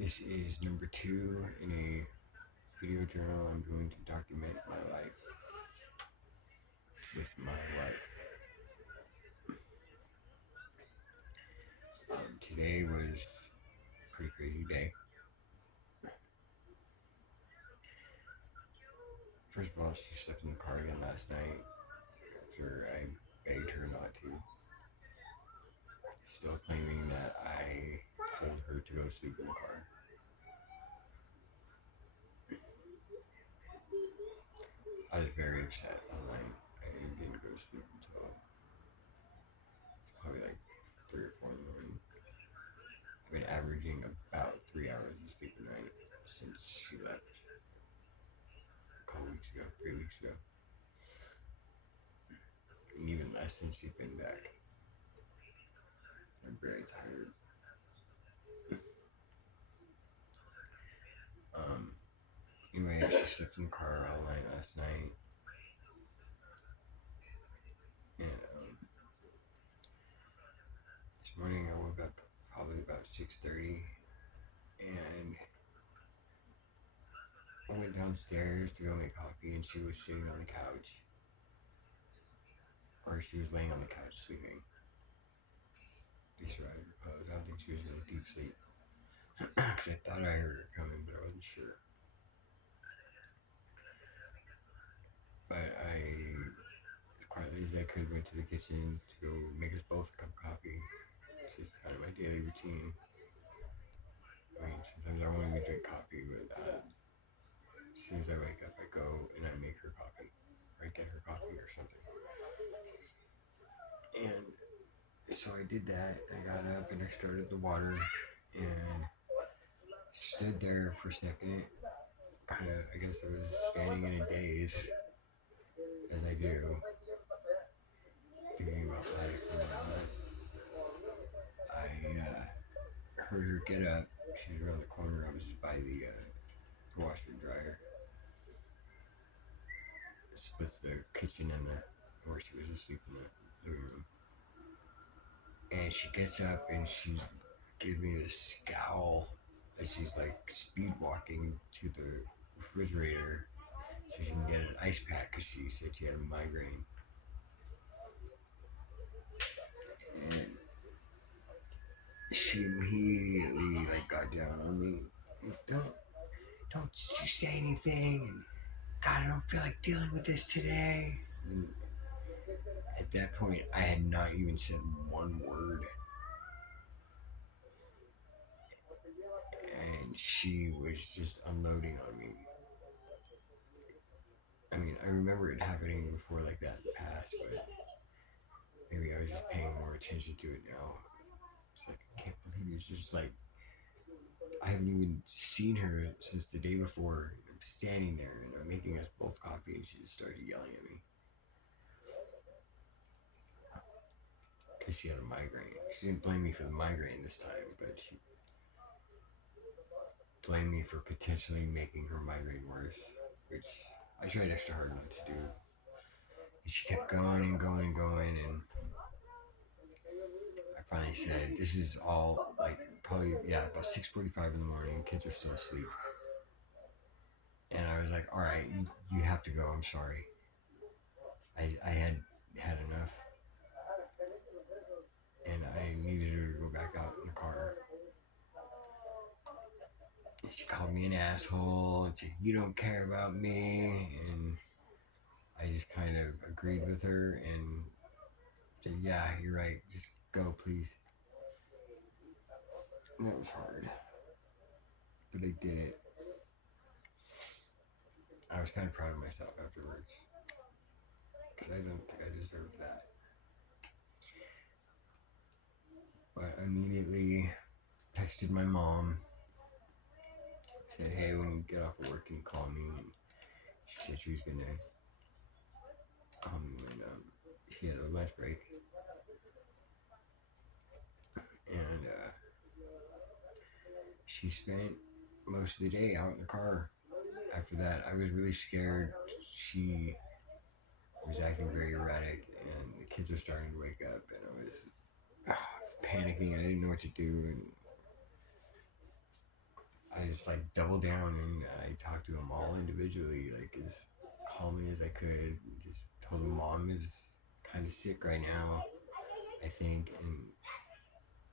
This is number 2 in a video journal. I'm going to document my life with my wife. Today was a pretty crazy day. First of all, she slept in the car again last night after I begged her not to. Still claiming that I told her to go sleep in the car. I was very upset all night. I didn't go to sleep until probably like 3 or 4 in the morning. I've been averaging about 3 hours of sleep a night since she left a couple weeks ago, 3 weeks ago. And even less since she's been back. I'm very tired. Anyway, she slept in the car all night last night. And this morning I woke up probably about 6:30 and I went downstairs to go make coffee and she was sitting on the couch. Or she was laying on the couch sleeping. Disregard her clothes. I don't think she was in a deep sleep. Because I thought I heard her coming, but I wasn't sure. But I, as quietly as I could, went to the kitchen to go make us both a cup of coffee. This is kind of my daily routine. I mean, sometimes I won't even drink coffee, but as soon as I wake up, I go and I make her coffee. Or I get her coffee or something. And so I did that. I got up and I started the water and stood there for a second. Kind of, I guess I was standing in a daze, as I do, thinking about life and whatnot. I heard her get up. She was around the corner. I was by the washer and dryer. It splits the kitchen and where she was asleep in the living room. And she gets up and she gives me this scowl as she's like speed walking to the refrigerator so she can get an ice pack because she said she had a migraine. And she immediately like got down on me. Don't say anything. And God, I don't feel like dealing with this today. And at that point, I had not even said one word. And she was just unloading on me. I mean, I remember it happening before like that in the past, but maybe I was just paying more attention to it now. It's like, I can't believe it's just like, I haven't even seen her since the day before. I'm standing there and I'm making us both coffee and she just started yelling at me. Because she had a migraine. She didn't blame me for the migraine this time, but she blamed me for potentially making her migraine worse, which I tried extra hard not to do. And she kept going and going and going, and I finally said, this is all, like, probably, about 6:45 in the morning, kids are still asleep. And I was like, all right, you have to go, I'm sorry. I had enough. And I needed her to go back out in the car. And she called me an asshole and said, you don't care about me. And I just kind of agreed with her and said, yeah, you're right, just go, please. And that was hard. But I did it. I was kind of proud of myself afterwards. Because I don't think I deserved that. But I immediately texted my mom. Said, hey, when you get off of work, can you call me? And she said she was going to call me when she had a lunch break. And she spent most of the day out in the car. After that, I was really scared. She was acting very erratic, and the kids were starting to wake up, and I was panicking. I didn't know what to do, and I just like doubled down and I talked to them all individually, like as calmly as I could. Just told them mom is kind of sick right now, I think, and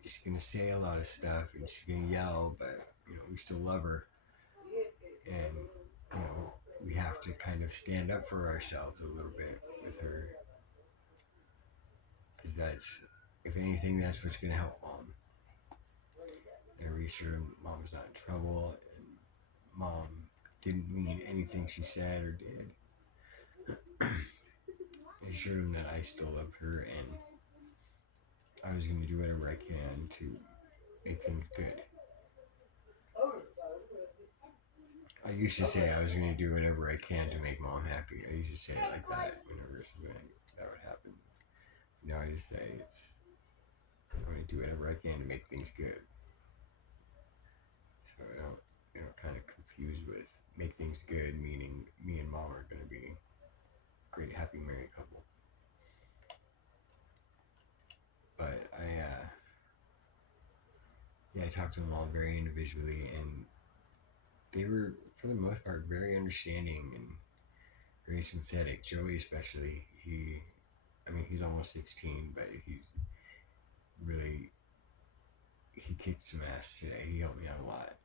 she's gonna say a lot of stuff and she's gonna yell, but we still love her, and we have to kind of stand up for ourselves a little bit with her, because that's, if anything, that's what's gonna help mom. And reassured mom's not in trouble, and mom didn't mean anything she said or did. I assured him that I still loved her and I was going to do whatever I can to make things good. I used to say I was going to do whatever I can to make mom happy. I used to say it like that whenever something like that would happen. Now I just say I'm going to do whatever I can to make things good. So I don't, kind of confused with make things good, meaning me and mom are going to be a great, happy married couple. But I talked to them all very individually, and they were, for the most part, very understanding and very sympathetic. Joey, especially, he's almost 16, but he kicked some ass today. He helped me out a lot.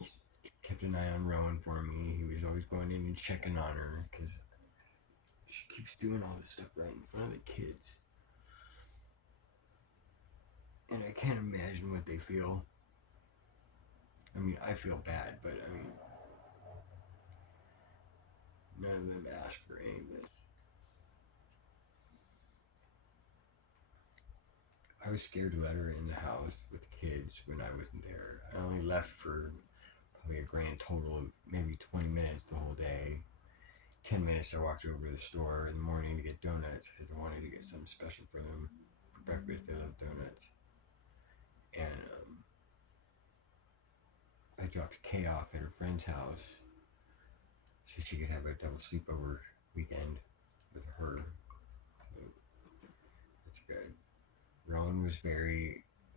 He kept an eye on Rowan for me. He was always going in and checking on her because she keeps doing all this stuff right in front of the kids. And I can't imagine what they feel. I feel bad, but none of them asked for any of this. I was scared to let her in the house with kids when I wasn't there. I only left for probably a grand total of maybe 20 minutes the whole day. 10 minutes I walked over to the store in the morning to get donuts because I wanted to get something special for them for breakfast. They love donuts. And I dropped Kay off at her friend's house so she could have a double sleepover weekend with her. So that's good. The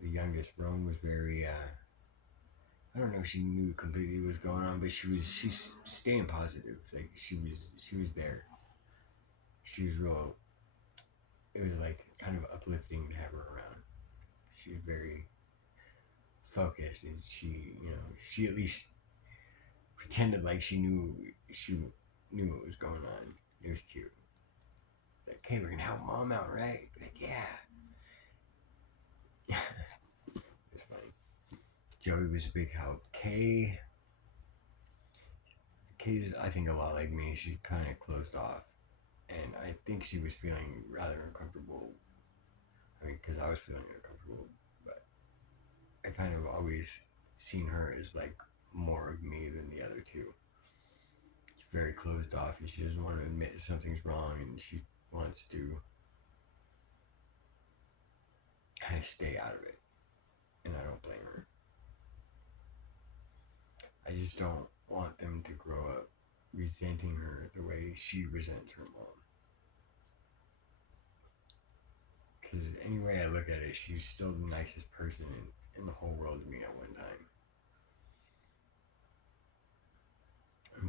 youngest, Rowan was very, I don't know if she knew completely what was going on, but she's staying positive. Like she was there. She was real. It was like kind of uplifting to have her around. She was very focused, and she at least pretended like she knew what was going on. It was cute. It's like, hey, we're gonna help mom out, right? Like, yeah. It was funny. Joey was a big help. Kay's, I think, a lot like me. She's kind of closed off, and I think she was feeling rather uncomfortable. Because I was feeling uncomfortable, but I kind of always seen her as like more of me than the other two. She's very closed off, and she doesn't want to admit something's wrong, and she wants to kind of stay out of it, and I don't blame her. I just don't want them to grow up resenting her the way she resents her mom. Because any way I look at it, she's still the nicest person in the whole world to me at one time.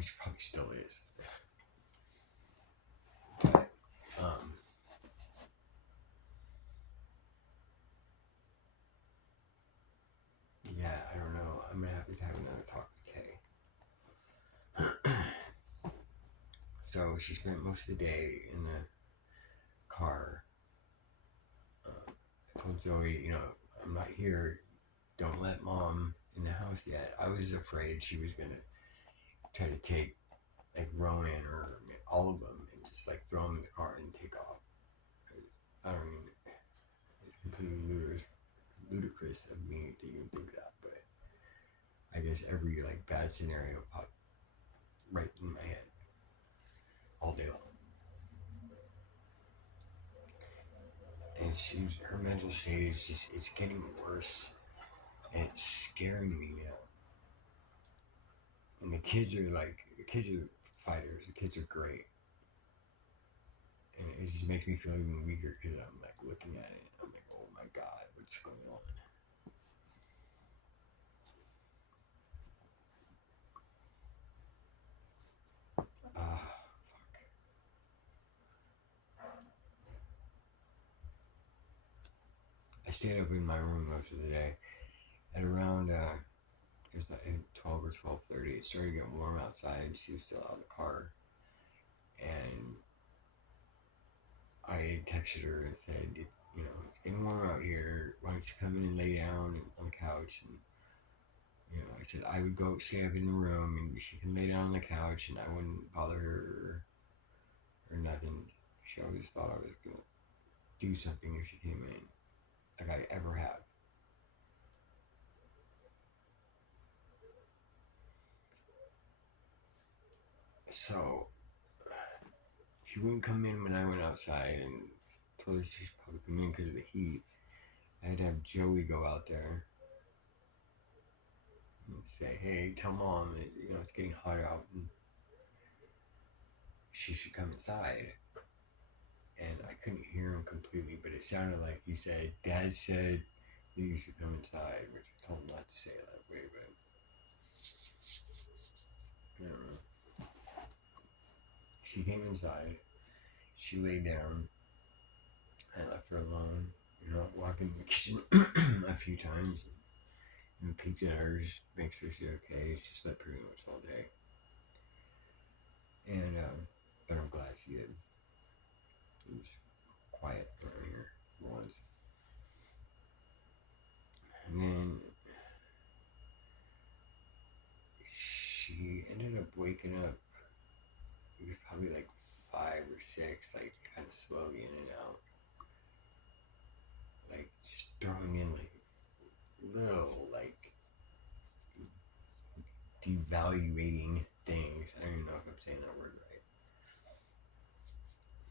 She probably still is. But, yeah, I don't know. I'm going to have another talk with Kay. So she spent most of the day in the car. I told Joey, I'm not here. Don't let mom in the house yet. I was afraid she was going to try to take like Rowan or all of them and just like throw them in the car and take off. I don't mean, it's completely ludicrous of me to even think that, but I guess every like bad scenario popped right in my head all day long. And her mental state is just, it's getting worse, and it's scaring me now. And the kids are fighters. The kids are great, and it just makes me feel even weaker because I'm like looking at it. I'm like, oh my god, what's going on? stayed up in my room most of the day. At around it was like 12 or 12:30. It started getting warm outside. She was still out of the car, and I texted her and said, it's getting warm out here. Why don't you come in and lay down on the couch? And I said I would go stay up in the room, and she can lay down on the couch, and I wouldn't bother her or nothing. She always thought I was gonna do something if she came in, like I ever have. So she wouldn't come in when I went outside, and told her she's probably come in because of the heat. I had to have Joey go out there and say, "Hey, tell mom that it's getting hot out and she should come inside." And I couldn't hear him completely, but it sounded like he said, "Dad said that you should come inside," which I told him not to say it that way, but I don't know. She came inside. She lay down. I left her alone. Walked in the kitchen a few times and peeked at her, just make sure she's okay. She slept pretty much all day. And, but I'm glad she did. It was quiet around here. It was. And then she ended up waking up. It was probably like 5 or 6, like kind of slowly in and out. Like just throwing in like little like devaluating things. I don't even know if I'm saying that word right.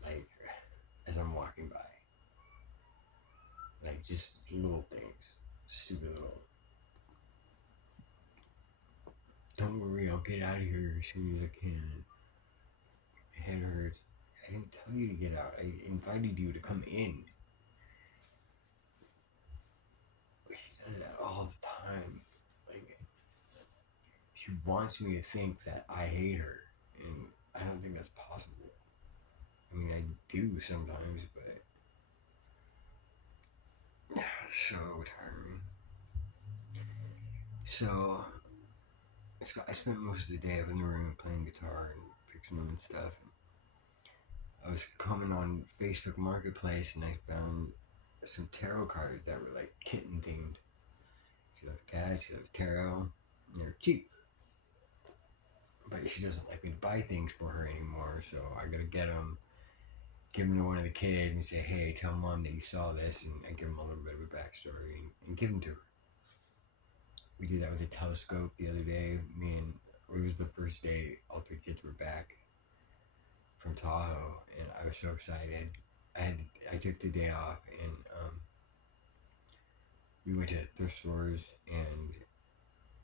Like as I'm walking by. Like just little things. Stupid little. Don't worry, I'll get out of here as soon as I can. My head hurts. I didn't tell you to get out. I invited you to come in. She does that all the time. Like, she wants me to think that I hate her. And I don't think that's possible. I mean, I do sometimes, but so tiring. So, I spent most of the day up in the room playing guitar and fixing them and stuff. And I was coming on Facebook Marketplace and I found some tarot cards that were like kitten themed. She loves cats, she loves tarot, and they're cheap. But she doesn't like me to buy things for her anymore, so I gotta get them, give them to one of the kids, and say, "Hey, tell mom that you saw this," and I give them a little bit of a backstory and give them to her. We did that with a telescope the other day. It was the first day all 3 kids were back from Tahoe, and I was so excited. I took the day off, and we went to thrift stores, and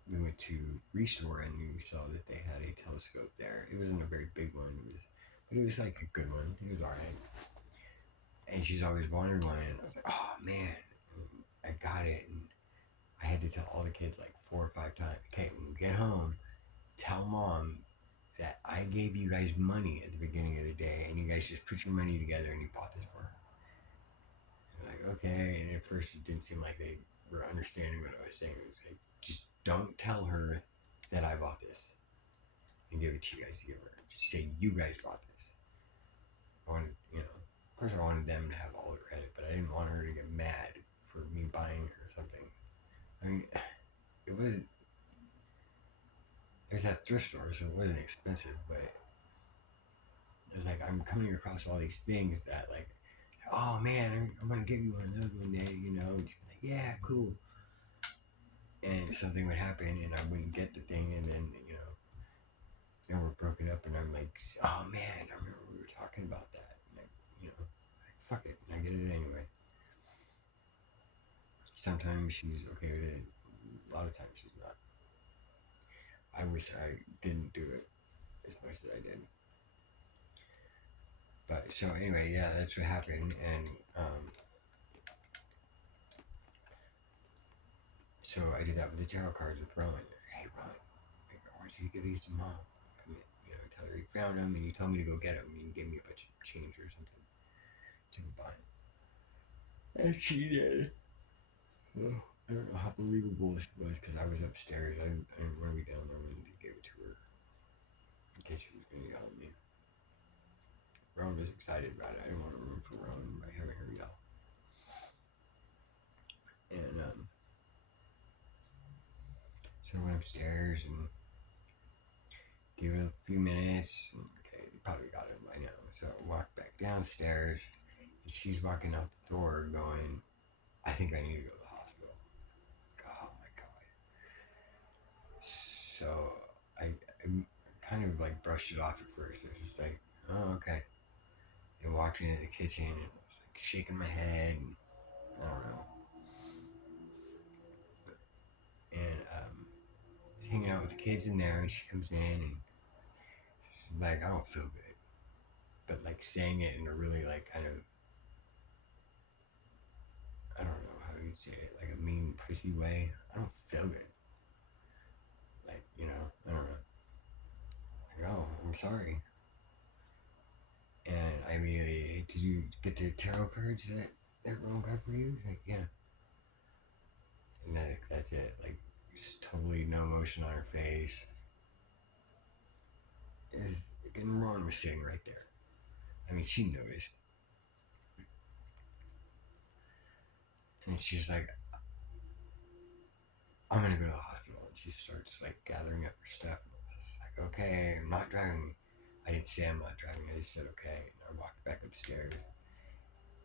we went to Restore, and we saw that they had a telescope there. It wasn't a very big one, but it was like a good one. It was alright. And she's always wanted one, and I was like, "Oh man!" And I got it, and I had to tell all the kids like 4 or 5 times, "Okay, when we get home, tell mom that I gave you guys money at the beginning of the day, and you guys just put your money together and you bought this for her." And like, okay, and at first it didn't seem like they were understanding what I was saying. It was like, just don't tell her that I bought this and give it to you guys to give her. Just say you guys bought this. I wanted, of course I wanted them to have all the credit, but I didn't want her to get mad for me buying her something. I mean, it wasn't. It was at thrift store, so it wasn't expensive, but it was like I'm coming across all these things that like, "Oh man, I'm gonna get you one of those one day," And she'd be like, "Yeah, cool." And something would happen, and I wouldn't get the thing, and then we're broken up, and I'm like, "Oh man, I remember we were talking about that." And like, fuck it, and I get it anyway. Sometimes she's okay with it. A lot of times she's not. I wish I didn't do it as much as I did. But so anyway, yeah, that's what happened, and so I did that with the tarot cards with Rowan. "Hey, Rowan, I want you to give these to mom. Come in, tell her you found them, and you told me to go get them, and you gave me a bunch of change or something to go buy." And she did. Well, I don't know how believable it was because I was upstairs. I didn't want to be down there when they gave it to her in case she was going to yell at me. Rowan was excited about it. I didn't want to ruin for Rowan by having her yell. And so I went upstairs and gave it a few minutes. And, okay, they probably got it by now. So I walked back downstairs and she's walking out the door going, I think I need to go to the hospital. Oh my God. So I kind of like brushed it off at first. I was just like, oh, okay. And walked into the kitchen and was like shaking my head and I don't know. And hanging out with the kids in there and she comes in and she's like, I don't feel good. But like saying it in a really like kind of, I don't know how you'd say it, like a mean, prissy way. I don't feel good. Like, I don't know. Like, oh, I'm sorry. And I immediately, hey, did you get the tarot cards that Ron got for you? Like, yeah. And that's it. Like, just totally no emotion on her face. And Ron was sitting right there. I mean, she noticed. And she's like, I'm gonna go to the hospital. And she starts like gathering up her stuff. And I was like, okay, I'm not driving. I didn't say I'm not driving. I just said okay. And I walked back upstairs.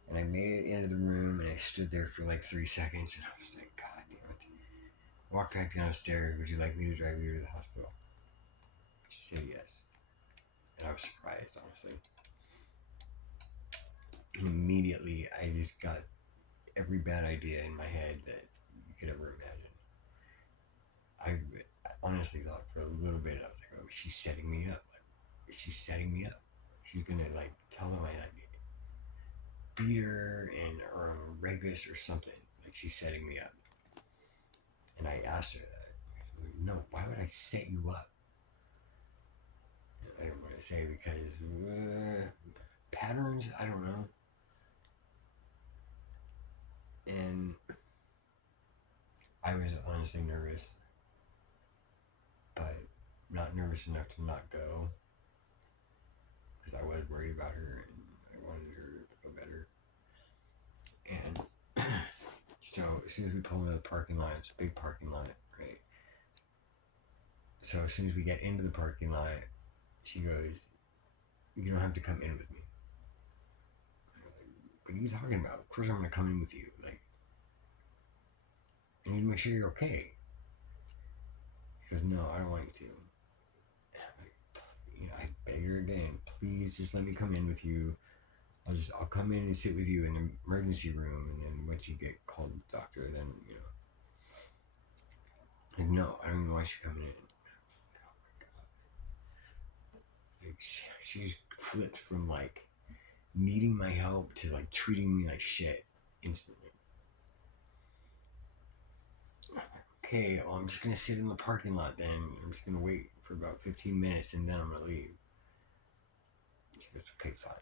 And I made it into the room and I stood there for like 3 seconds. And I was like, God damn it. I walked back downstairs. Would you like me to drive you to the hospital? She said yes. And I was surprised, honestly. And immediately, I just got every bad idea in my head that you could ever imagine. I honestly thought for a little bit, I was like, oh, she's setting me up. Like, she's setting me up. She's gonna like tell them I like beat her and or I'm a rapist or something. Like she's setting me up. And I asked her that. No, why would I set you up? I don't want to say because patterns. I don't know. And I was honestly nervous, but not nervous enough to not go because I was worried about her and I wanted her to feel better. And so as soon as we pull into the parking lot, it's a big parking lot, right? So as soon as we get into the parking lot, she goes, "You don't have to come in with me." Like, what are you talking about? Of course I'm gonna come in with you. Like, I need to make sure you're okay. She goes, "No, I don't want you to." I beg her again, please just let me come in with you. I'll come in and sit with you in the emergency room, and then once you get called to the doctor, then like no, I don't even want you coming in. Oh my God, like she's flipped from like needing my help to like treating me like shit instantly. Okay, well, I'm just gonna sit in the parking lot then. I'm just gonna wait for about 15 minutes and then I'm gonna leave. She goes, okay, fine.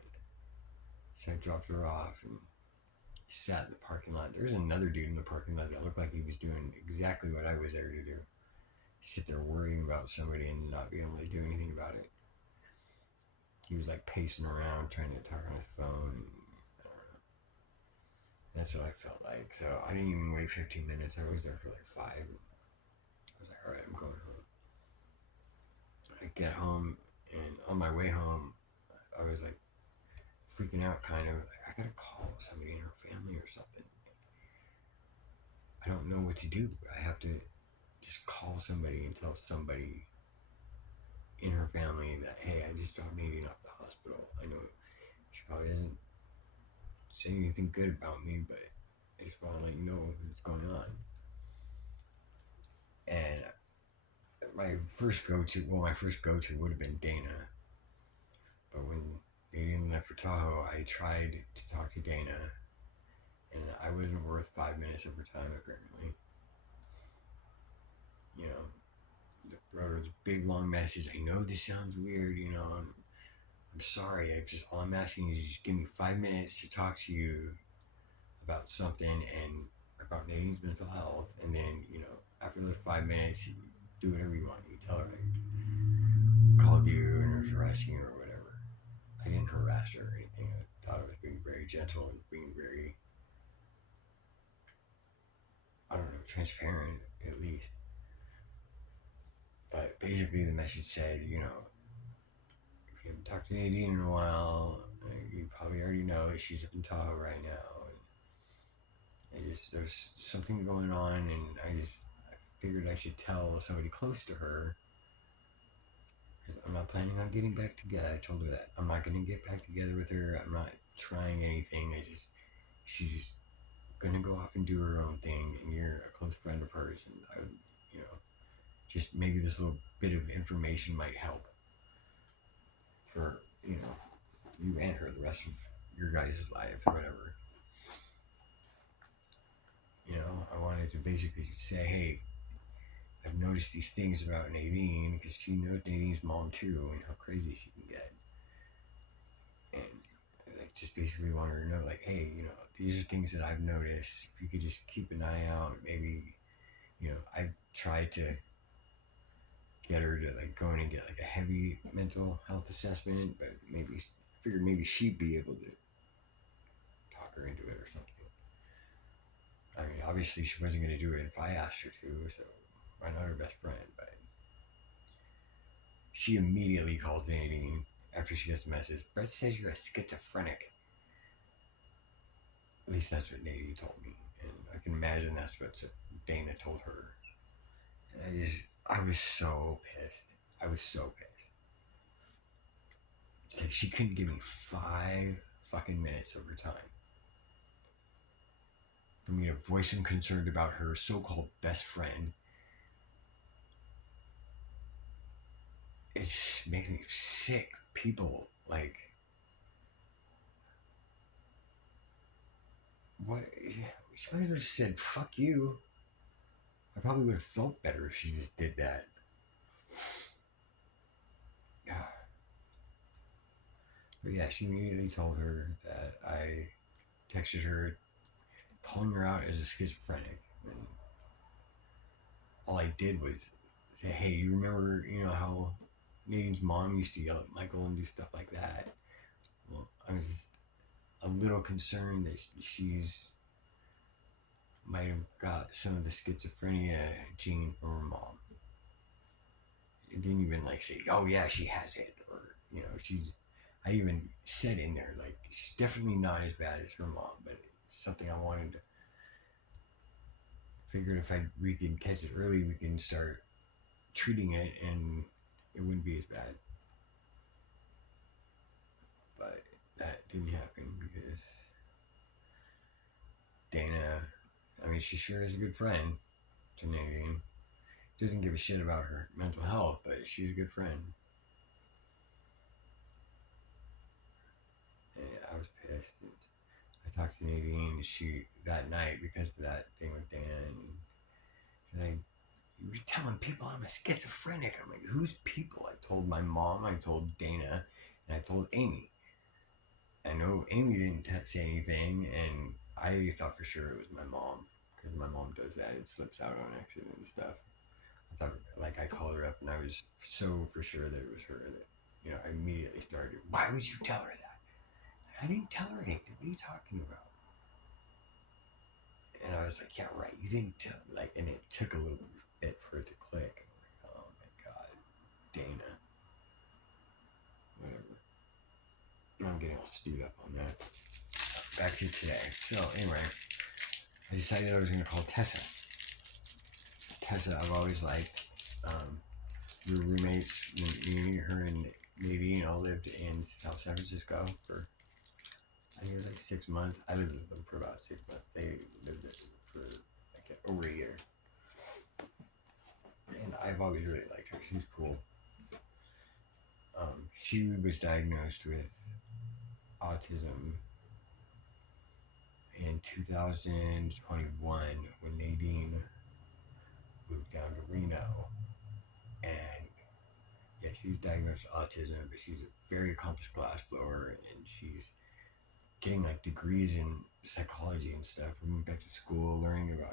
So I dropped her off and sat in the parking lot. There's another dude in the parking lot that looked like he was doing exactly what I was there to do. Sit there worrying about somebody and not being able to do anything about it. He was like pacing around trying to talk on his phone. I don't know. That's what I felt like. So I didn't even wait 15 minutes. I was there for like 5. I was like, all right, I'm going home. I get home, and on my way home, I was like freaking out, kind of. Like, I gotta call somebody in her family or something. I don't know what to do. I have to just call somebody and tell somebody in her family that, hey, I just dropped Nadine off the hospital. I know she probably doesn't say anything good about me, but I just want to let you know what's going on. And my first go to would have been Dana. But when Nadine left for Tahoe, I tried to talk to Dana, and I wasn't worth 5 minutes of her time, apparently. Wrote her this big long message. I know this sounds weird, I'm sorry. All I'm asking is just give me 5 minutes to talk to you about something, and about Nadine's mental health, and then, after those 5 minutes, you do whatever you want. You tell her I called you and was harassing you or whatever. I didn't harass her or anything. I thought I was being very gentle and being very, I don't know, transparent at least. But basically, the message said, if you haven't talked to Nadine in a while, you probably already know she's up in Tahoe right now. And there's something going on, and I figured I should tell somebody close to her. Because I'm not planning on getting back together. I told her that. I'm not going to get back together with her. I'm not trying anything. She's going to go off and do her own thing, and you're a close friend of hers. And just maybe this little bit of information might help for, you and her, the rest of your guys' lives, or whatever. I wanted to basically say, hey, I've noticed these things about Nadine, because she knows Nadine's mom too, and how crazy she can get. And I just basically want her to know, like, hey, these are things that I've noticed. If you could just keep an eye out, maybe, I've tried to get her to go in and get a heavy mental health assessment, but figured maybe she'd be able to talk her into it or something. I mean, obviously she wasn't going to do it if I asked her to, so why not her best friend? But she immediately calls Nadine after she gets the message. Brett says you're a schizophrenic. At least that's what Nadine told me, and I can imagine that's what Dana told her. And I was so pissed. I was so pissed. It's like she couldn't give me 5 fucking minutes of her time for me to voice some concern about her so-called best friend. It just makes me sick. People, what? She might have just said, fuck you. I probably would have felt better if she just did that. But yeah, she immediately told her that I texted her calling her out as a schizophrenic. And all I did was say, hey, you remember, how Nadine's mom used to yell at Michael and do stuff like that? Well, I was a little concerned that she's might have got some of the schizophrenia gene from her mom. It didn't even say, oh yeah, she has it, or I even said in there she's definitely not as bad as her mom, but it's something I wanted to figure if we can catch it early, we can start treating it, and it wouldn't be as bad. But that didn't happen because Dana, I mean, she sure is a good friend to Nadine. Doesn't give a shit about her mental health, but she's a good friend. And I was pissed. And I talked to Nadine that night because of that thing with Dana, and she's like, you were telling people I'm a schizophrenic. I'm like, who's people? I told my mom, I told Dana, and I told Amy. I know Amy didn't say anything, and I thought for sure it was my mom, because my mom does that. It slips out on accident and stuff. I thought, I called her up, and I was so for sure that it was her that, I immediately started, why would you tell her that? I didn't tell her anything. What are you talking about? And I was like, yeah, right. You didn't tell, and it took a little bit for it to click. I'm like, oh my God, Dana. Whatever. I'm getting all stewed up on that. Back to today. So anyway, I decided I was going to call Tessa. Tessa, I've always liked. We were roommates when me, her, and Nadine all lived in South San Francisco for, I think it was 6 months. I lived with them for about 6 months. They lived for over a year. And I've always really liked her. She's cool. She was diagnosed with autism in 2021 when Nadine moved down to Reno. And yeah, she's diagnosed with autism, but she's a very accomplished glassblower, and she's getting degrees in psychology and stuff. We went back to school learning about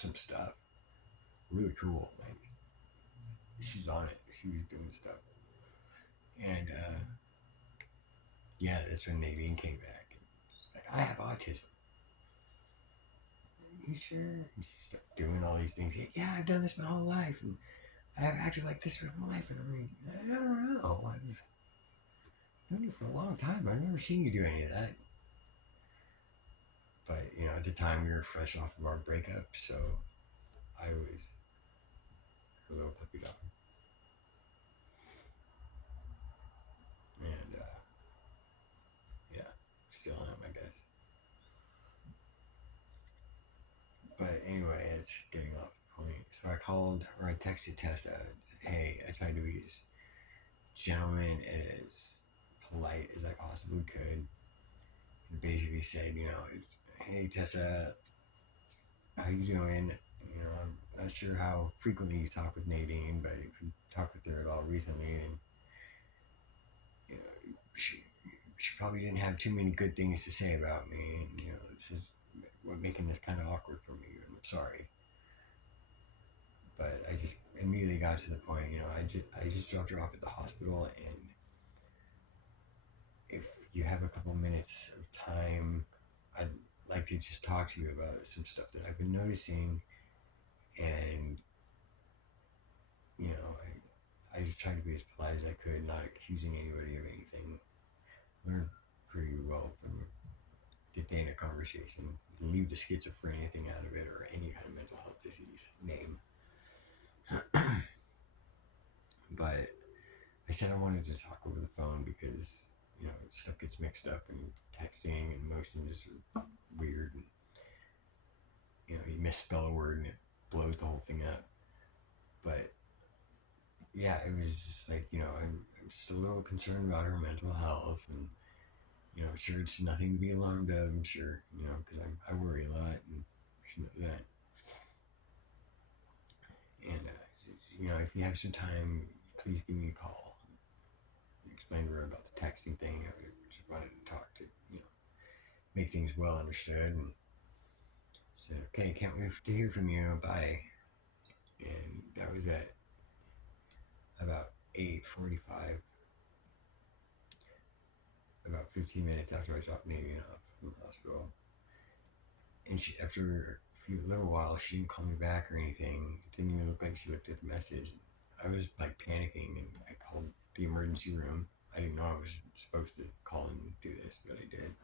awesome stuff. Really cool. Like, she's on it. She was doing stuff. And yeah, that's when Nadine came back. And she's like, I have autism. You sure? And she started doing all these things. Yeah, I've done this my whole life. And I have acted like this my whole life. And I mean, I don't know. I've known you for a long time. I've never seen you do any of that. But, you know, at the time we were fresh off of our breakup. So I was her little puppy dog. And, yeah, still am, I guess. But anyway, it's getting off the point. So I called, or I texted Tessa and said, hey, I tried to be as gentleman and as polite as I possibly could. And basically said, you know, hey, Tessa, how you doing? You know, I'm not sure how frequently you talk with Nadine, but if you talk with her at all recently, then, you know, she probably didn't have too many good things to say about me. And, you know, this is making this kind of awkward for me. I'm sorry. But I just immediately got to the point, you know, I just dropped her off at the hospital, and if you have a couple minutes of time, I'd like to just talk to you about some stuff that I've been noticing. And, you know, I just tried to be as polite as I could, not accusing anybody of anything. Learned pretty well from the Dana conversation. Leave the schizophrenia thing out of it, or any kind of mental health disease name. But I said I wanted to talk over the phone because, you know, stuff gets mixed up, and texting and emotions are weird. And, you know, you misspell a word and it blows the whole thing up. But yeah, it was just like, you know, I'm just a little concerned about her mental health. And, you know, sure, it's nothing to be alarmed of, I'm sure, you know, because I worry a lot, and she knows that. And, you know, if you have some time, please give me a call. Explain to her about the texting thing. I just wanted to talk to, you know, make things well understood. And said, okay, can't wait to hear from you. Bye. And that was at about 8:45. About 15 minutes after I dropped Nadine off from the hospital. And she, after a little while, she didn't call me back or anything. It didn't even look like she looked at the message. I was like panicking, and I called the emergency room. I didn't know I was supposed to call and do this, but I did.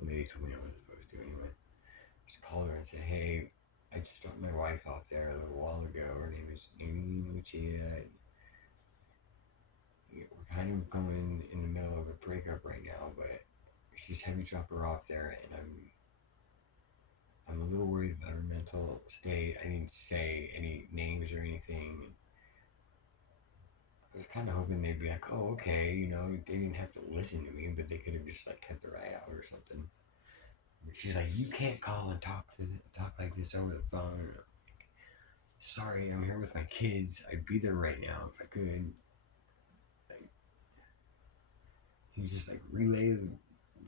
The lady told me I wasn't supposed to anyway. I just called her and said, hey, I just dropped my wife off there a little while ago. Her name is Amy Lucia. We're kind of going in the middle of a breakup right now, but she's had me drop her off there, and I'm a little worried about her mental state. I didn't say any names or anything. I was kind of hoping they'd be like, oh, okay, you know, they didn't have to listen to me, but they could have just like kept their eye out or something. But she's like, you can't call and talk like this over the phone. Sorry, I'm here with my kids. I'd be there right now if I could. Like, he's just like relay the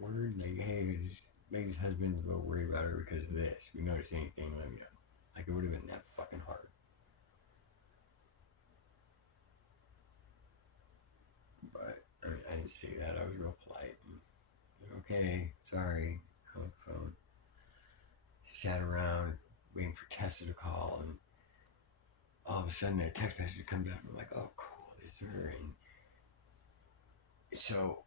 word, like, hey, this lady's husband's a little worried about her because of this. If you notice anything, let me know. Like, it would have been that fucking hard. But I didn't say that. I was real polite. And, okay, sorry. Hung up the phone. Sat around waiting for Tessa to call, and all of a sudden a text message comes up. I'm like, oh, cool, this is her. And so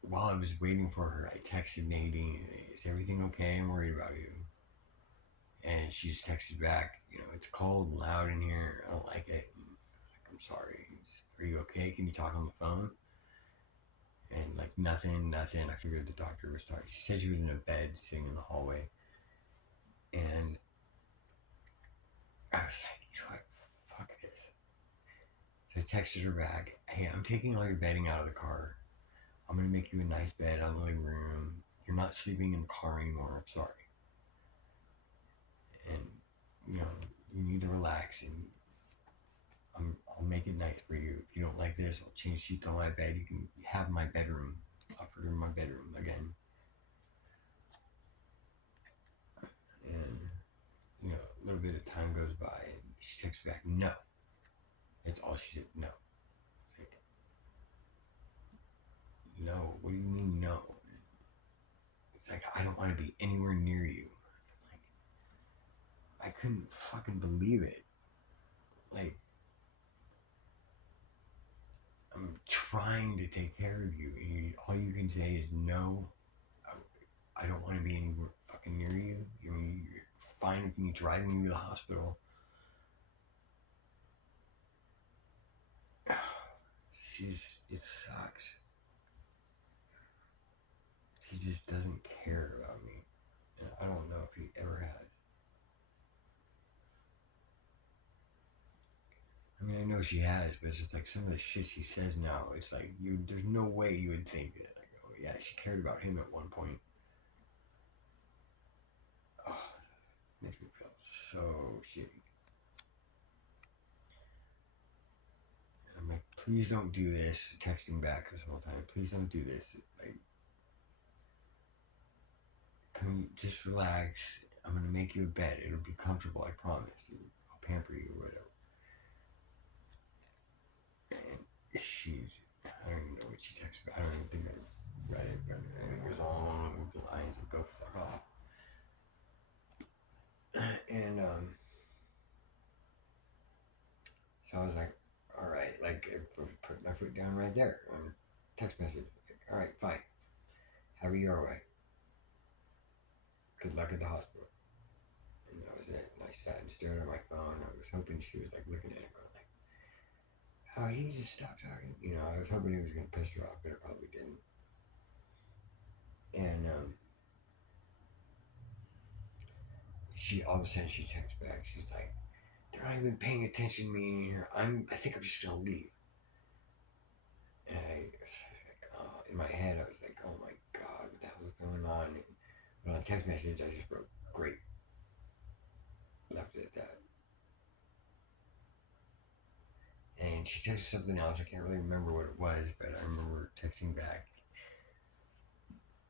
while I was waiting for her, I texted Nadine, is everything okay? I'm worried about you. And she just texted back, you know, it's cold and loud in here. I don't like it. And I'm sorry. Are you okay? Can you talk on the phone? And like nothing. I figured the doctor was talking. She said she was in a bed sitting in the hallway. And I was like, you know what? Fuck this. So I texted her back, hey, I'm taking all your bedding out of the car. I'm going to make you a nice bed out in the living room. You're not sleeping in the car anymore. I'm sorry. And, you know, you need to relax, and I'll make it nice for you. If you don't like this, I'll change sheets on my bed. You can have my bedroom. Offered her my bedroom again. And time goes by and she texts back, no. That's all she said, no. It's like, no, what do you mean no? It's like, I don't want to be anywhere near you. Like, I couldn't fucking believe it. Like, I'm trying to take care of you, and all you can say is no. I don't want to be anywhere fucking near you. You're fine with me driving you to the hospital. It sucks. He just doesn't care about me. And I don't know if he ever has. I mean, I know she has, but it's just like some of the shit she says now. It's like there's no way you would think it. Like, oh yeah, she cared about him at one point. Oh, it makes me feel so shitty. And I'm like, please don't do this. Texting back this whole time. Please don't do this. Like, can we just relax? I'm gonna make you a bed. It'll be comfortable. I promise you. I'll pamper you, whatever. And she's, I don't even know what she texted me. I don't even think I read it, but I think it was all along the lines of go fuck off. And so I was like, all right, like I put my foot down right there on text message. Like, all right, fine. Have it your way. Good luck at the hospital. And that was it. And I sat and stared at my phone. I was hoping she was like looking at it, going like, "Oh, you just stop talking." You know, I was hoping it was gonna piss her off, but it probably didn't. And she all of a sudden she texts back. She's like, "They're not even paying attention to me in here. I think I'm just gonna leave." And I was like, oh, in my head, I was like, "Oh my god, what the hell is going on?" And on text message, I just wrote, "Great." Left it at that. And she texted something else. I can't really remember what it was, but I remember texting back,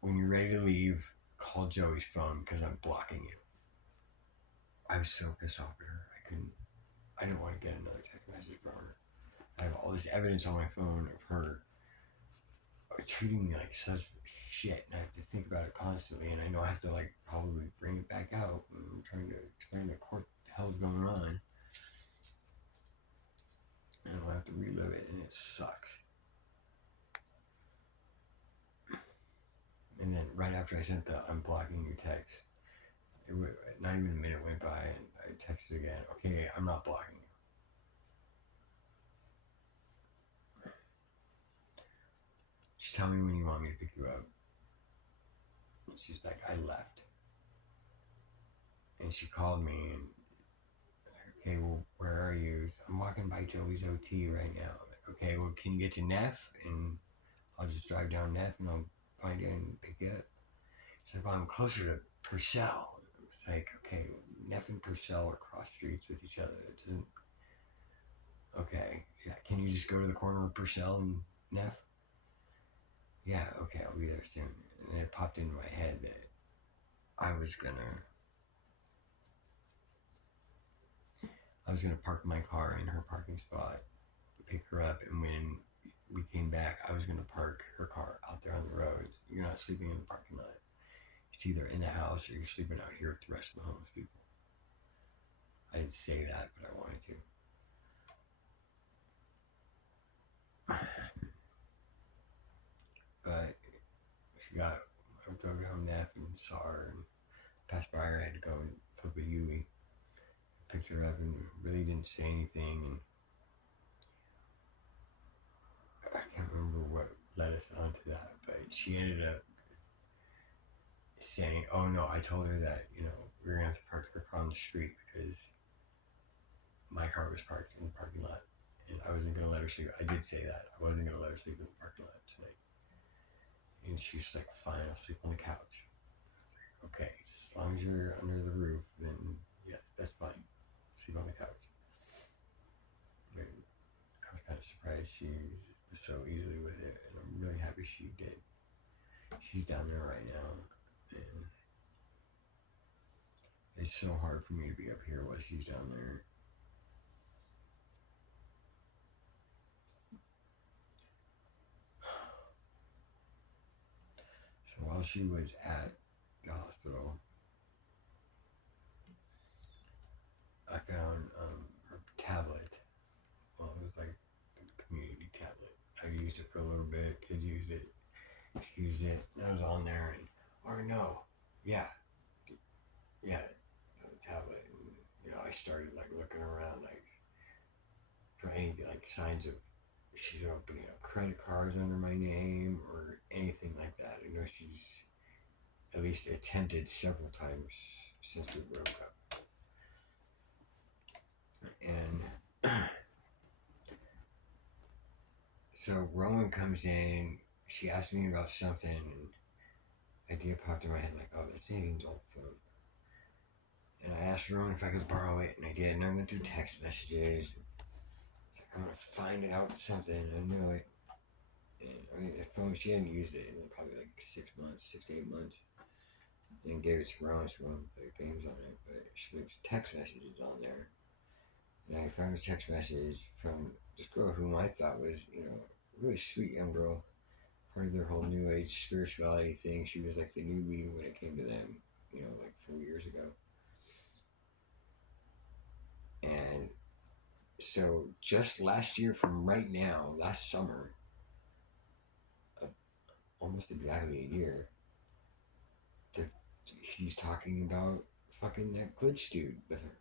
"When you're ready to leave, call Joey's phone because I'm blocking you." I was so pissed off at her. I didn't want to get another text message from her. I have all this evidence on my phone of her treating me like such shit, and I have to think about it constantly. And I know I have to like probably bring it back out. And I'm trying to explain to court what the hell's going on, and I'll have to relive it, and it sucks. And then right after I sent the "I'm blocking you" text, not even a minute went by, and I texted again. "Okay, I'm not blocking you." Just tell me when you want me to pick you up. And she's like, "I left." And she called me and, "Okay, well, where are you?" "I'm walking by Joey's OT right now." Like, "Okay, well, can you get to Neff? And I'll just drive down Neff and I'll find you and pick you up." She's like, "Well, I'm closer to Purcell." It's like, okay, Neff and Purcell are cross streets with each other. It doesn't. Okay, yeah. Can you just go to the corner of Purcell and Neff? "Yeah, okay, I'll be there soon." And it popped into my head that I was gonna park my car in her parking spot, pick her up, and when we came back, I was gonna park her car out there on the road. You're not sleeping in the parking lot. It's either in the house or you're sleeping out here with the rest of the homeless people. I didn't say that, but I wanted to. But I drove down Neff and saw her and passed by her. I had to go and talk with Yui. Picked her up and really didn't say anything. And I can't remember what led us onto that, but she ended up saying, "Oh no, I told her that, we were going to have to park her car on the street because my car was parked in the parking lot. And I wasn't going to let her sleep." I did say that. I wasn't going to let her sleep in the parking lot tonight. And she's like, "Fine, I'll sleep on the couch." Like, "Okay, as long as you're under the roof, then yes, that's fine. Sleep on the couch." I was kind of surprised she was so easily with it, and I'm really happy she did. She's down there right now, and It's so hard for me to be up here while she's down there. So while she was at the hospital, I found her tablet. Well, it was like the community tablet. I used it for a little bit. Kids used it. She used it. And I was on there, and or no, yeah, the tablet. And, I started like looking around, like for any like signs of she's opening up credit cards under my name or anything like that. I know she's at least attempted several times since we broke up. And so Rowan comes in, she asked me about something, and idea popped in my head like, oh, that's Nadine's old phone. And I asked Rowan if I could borrow it, and I did. And I went through text messages. It's like, I'm going to find out something. I knew it. And I mean, the phone, she hadn't used it in probably like 6 months, 6 to 8 months. And gave it to Rowan, so Rowan played games on it. But she leaves text messages on there. And I found a text message from this girl whom I thought was, a really sweet young girl. Part of their whole new age spirituality thing. She was like the newbie when it came to them, like 4 years ago. And so just last year from right now, last summer, almost exactly a year, he's talking about fucking that glitch dude with her.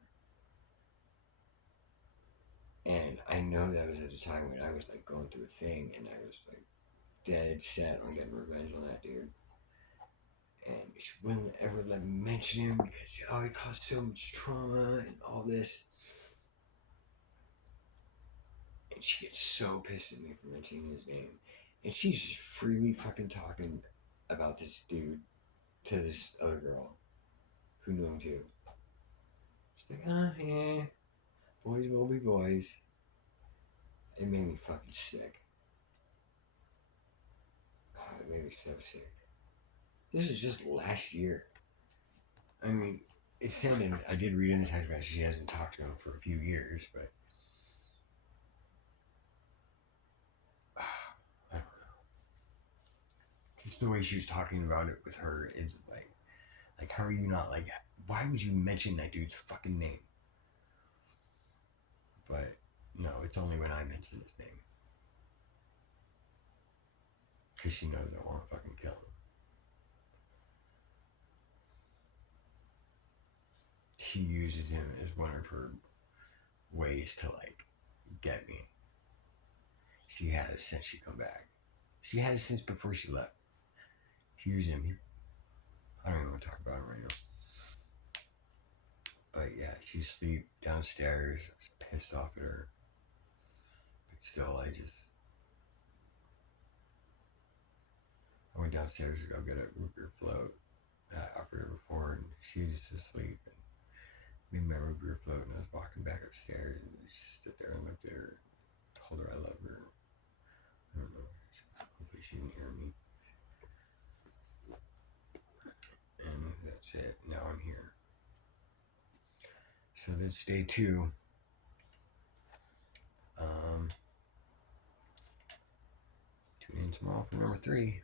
And I know that was at a time when I was like going through a thing and I was like dead set on getting revenge on that dude. And she wouldn't ever let me mention him because, he caused so much trauma and all this. And she gets so pissed at me for mentioning his name. And she's just freely fucking talking about this dude to this other girl who knew him too. She's like, yeah, boys will be boys. It made me fucking sick. It made me so sick. This is just last year. I mean, it's sounding, I did read in the text message she hasn't talked to him for a few years, but I don't know. Just the way she was talking about it with her is like how are you not like, why would you mention that dude's fucking name? But, it's only when I mention his name. Because she knows I want to fucking kill him. She uses him as one of her ways to like get me. She has since she come back. She has since before she left. She used him. I don't even want to talk about him right now. But yeah, she's asleep downstairs. I was pissed off at her. But still, I went downstairs to go get a root beer float. I offered her before, and she was just asleep. And me and my root beer float, and I was walking back upstairs, and I just stood there and looked at her, told her I love her. I don't know. Hopefully she didn't hear me. And that's it. Now I'm here. So that's day 2. Tune in tomorrow for number 3.